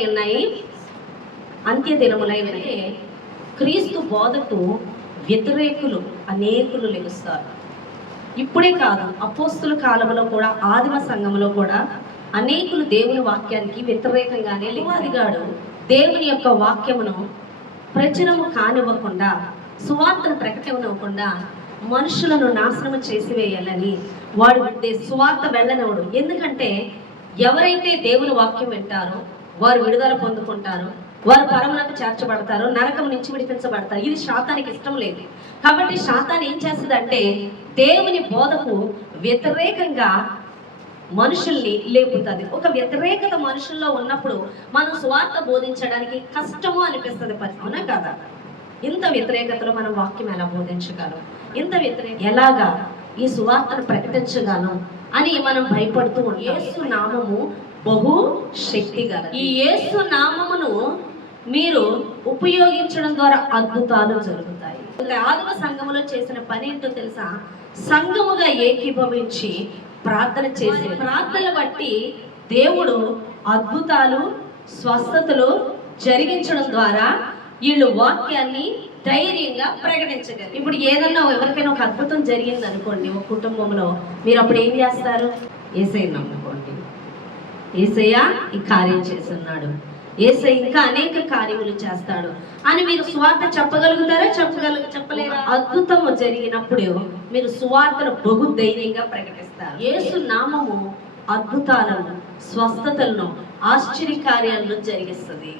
ఏమై ఉన్నాయి. అంత్య దినములై అంటే క్రీస్తు బోధకు వ్యతిరేకులు అనేకులు లెగుస్తారు ఇప్పుడే కాదు అపోస్తుల కాలంలో కూడా ఆదిమ సంఘంలో కూడా అనేకులు దేవుని వాక్యానికి వ్యతిరేకంగానే లేవాదిగాడు దేవుని యొక్క వాక్యమును ప్రచురము కానివ్వకుండా సువార్తను ప్రకటివ్వనివ్వకుండా మనుషులను నాశనం చేసి వేయాలని వాడు ఉద్దే సువార్త వెళ్ళనివ్వడు ఎందుకంటే ఎవరైతే దేవుని వాక్యం వింటారో వారు విడుదల పొందుకుంటారు. వారు పరములకు చేర్చబడతారు. నరకం నుంచి విడిపించబడతారు. ఇది శాతానికి ఇష్టం లేదు. కాబట్టి శాతాన్ని ఏం చేస్తుందంటే దేవుని బోధకు వ్యతిరేకంగా మనుషుల్ని లేపుతుంది. ఒక వ్యతిరేకత మనుషుల్లో ఉన్నప్పుడు మనం స్వార్థ బోధించడానికి కష్టము అనిపిస్తుంది అవునా కదా? ఇంత వ్యతిరేకతలో మనం వాక్యం ఎలా బోధించగలం? ఇంత వ్యతిరేక ఎలాగా ఈ సువార్తను ప్రకటించగలం అని మనం భయపడుతూ ఉంటాం. యేసు నామము బహు శక్తి గల ఈ యేసు నామమును మీరు ఉపయోగించడం ద్వారా అద్భుతాలు జరుగుతాయి. ఆదిమ సంఘములో చేసిన పని ఏంటో తెలుసా? సంఘముగా ఏకీభవించి ప్రార్థన చేసి ప్రార్థన బట్టి దేవుడు అద్భుతాలు స్వస్థతలు జరిగించడం ద్వారా వీళ్ళు వాక్యాన్ని ధైర్యంగా ప్రకటించగలరు. ఇప్పుడు ఏదన్నా ఎవరికైనా ఒక అద్భుతం జరిగింది అనుకోండి ఒక కుటుంబంలో మీరు అప్పుడు ఏం చేస్తారు? ఏసై నమ్ముకోండి. ఏసయ్య ఈ కార్యం చేస్తున్నాడు. ఏసై ఇంకా అనేక కార్యములు చేస్తాడు. అని మీరు స్వార్థ చెప్పగలుగుతారా? చెప్పగల చెప్పలేరా? అద్భుతము జరిగినప్పుడు మీరు సువార్తను బహు ధైర్యంగా ప్రకటిస్తారు. యేసు నామము అద్భుతాలను స్వస్థతలను ఆశ్చర్య కార్యాలను జరిగిస్తుంది.